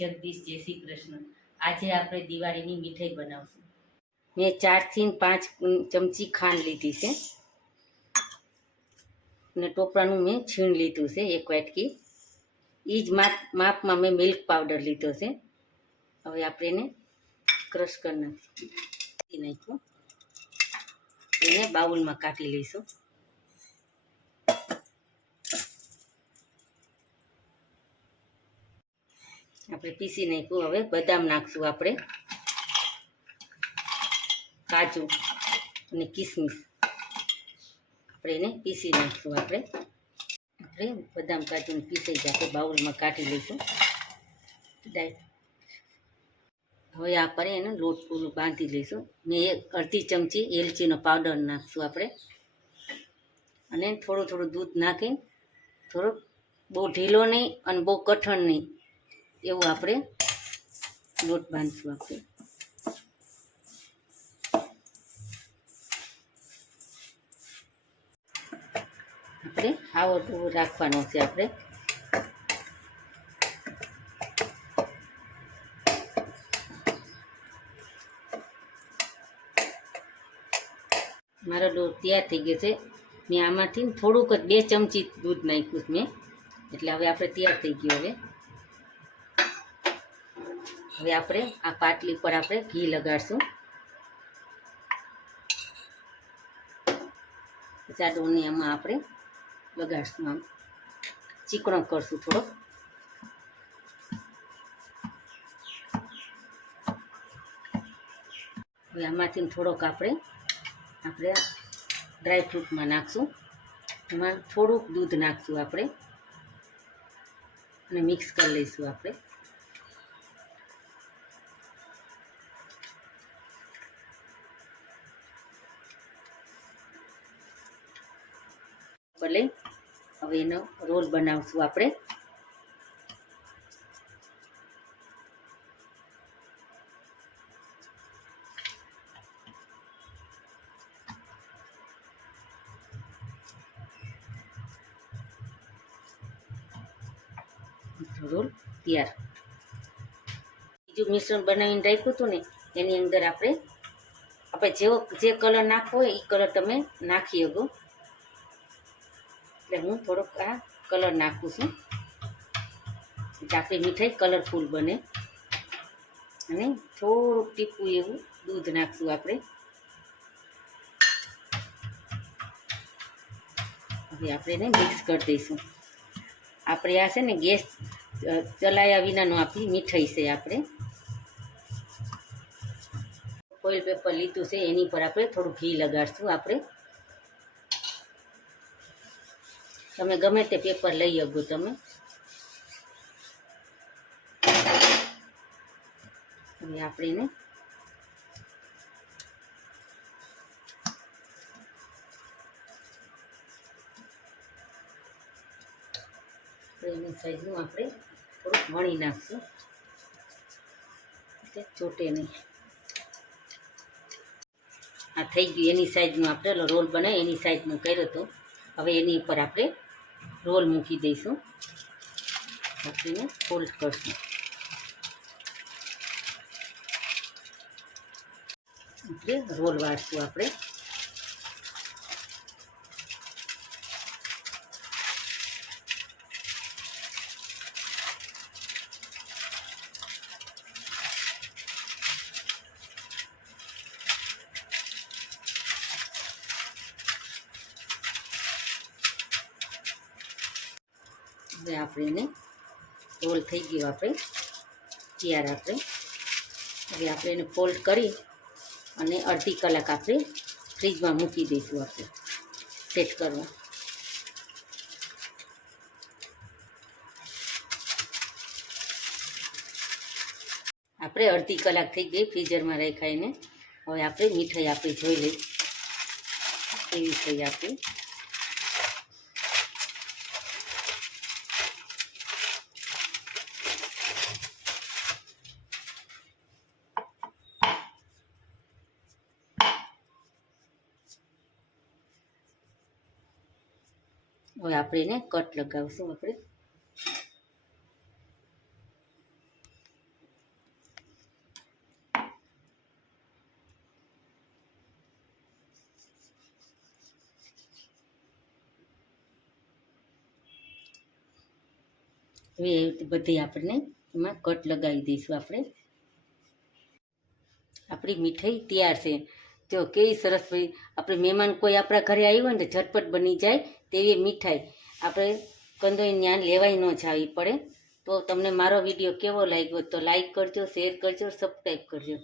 જગદીશ, જય શ્રી કૃષ્ણ। આજે આપણે દિવાળીની મીઠાઈ બનાવશું। મેં 4 થી 5 ચમચી ખાંડ લીધી છે અને ટોપરાનું મેં છીણ લીધું છે 1 વાટકી। એ જ માપમાં મેં મિલ્ક પાવડર લીધો છે। હવે આપણે એને ક્રશ કરી નાખ્યું, એને બાઉલમાં કાઢી લઈશું। આપણે પીસી નાખ્યું। હવે બદામ નાખશું, આપણે કાજુ અને કિસમિસ આપણે એને પીસી નાખશું। આપણે બદામ કાજુને પીસાઈ જાય આપણે બાઉલમાં કાઢી લઈશું। હવે આપણે એનો લોટ પૂરું બાંધી લઈશું। મેં 1/2 ચમચી એલચીનો પાવડર નાખશું આપણે, અને થોડું દૂધ નાખીને થોડોક બહુ ઢીલો નહીં અને બહુ કઠણ નહીં એવું આપણે લોટ બાંધશું। આપણે આવો રાખવાનો છે। આપણે મારો લોટ તૈયાર થઈ ગયો છે। મેં આમાંથી થોડુંક જ 2 ચમચી દૂધ નાખ્યું મેં, એટલે હવે આપણે તૈયાર થઈ ગયું। હવે આપણે આ પાટલી પર આપણે ઘી લગાડશું। જાડોને એમાં આપણે લગાડશું, આમ ચીકણો કરશું થોડોક। હવે આમાંથી થોડોક આપણે ડ્રાયફ્રૂટમાં નાખશું। એમાં થોડુંક દૂધ નાખશું આપણે, અને મિક્સ કરી લઈશું। આપણે લઈ હવે એનો રોલ બનાવશું। આપણે રોલ તૈયાર। બીજું મિશ્રણ બનાવીને રાખ્યું હતું ને, એની અંદર આપણે જે કલર નાખવો હોય એ કલર તમે નાખી શકો। એટલે હું થોડોક આ કલર નાખું છું, એટલે આપણી મીઠાઈ કલરફુલ બને। અને થોડુંક ટીપું એવું દૂધ નાખશું આપણે। હવે આપણે એને મિક્સ કરી દઈશું। આપણે આ છે ને ગેસ ચલાવ્યા વિનાનું આપણી મીઠાઈ છે। આપણે ફોઇલ પેપર લીધું છે, એની પર આપણે થોડું ઘી લગાડશું। આપણે તમે ગમે તે પેપર લઈ શકો તમે। હવે આપણે એની સાઈઝનું આપણે થોડુંક વણી નાખશું, એટલે ચોટે નહીં। આ થઈ ગયું, એની સાઈઝનું આપણે રોલ બનાવી એની સાઈઝનું કર્યો હતો। હવે એની ઉપર આપણે રોલ મૂકી દઈશું, આપણે ફોલ્ડ કરશું। આપણે રોલ વાળશું। આપણે હવે આપણે એને રોલ થઈ ગયો આપણે તૈયાર। હવે આપણે એને ફોલ્ડ કરી અને અડધી કલાક આપણે ફ્રીજમાં મૂકી દઈશું, આપણે સેટ કરવા। આપણે અડધી કલાક થઈ ગઈ ફ્રીઝરમાં રાખાઈને। હવે આપણે મીઠાઈ આપણી જોઈ લઈ એવી થઈ આપણી। હવે આપણે એને કટ લગાવશું। આપણે એવી બધી આપણને એમાં કટ લગાવી દઈશું આપણે. આપણી મીઠાઈ તૈયાર છે. જો કેવી સરસ ભાઈ, આપણે મહેમાન કોઈ આપણા ઘરે આવ્યું હોય ને તો ઝટપટ બની જાય તેવી મીઠાઈ. આપણે કંદોઈ જ્ઞાન લેવાય ન જાવી પડે. તો તમને મારો વિડીયો કેવો લાગ્યો તો લાઈક કરજો, શેર કરજો, સબસ્ક્રાઈબ કરજો.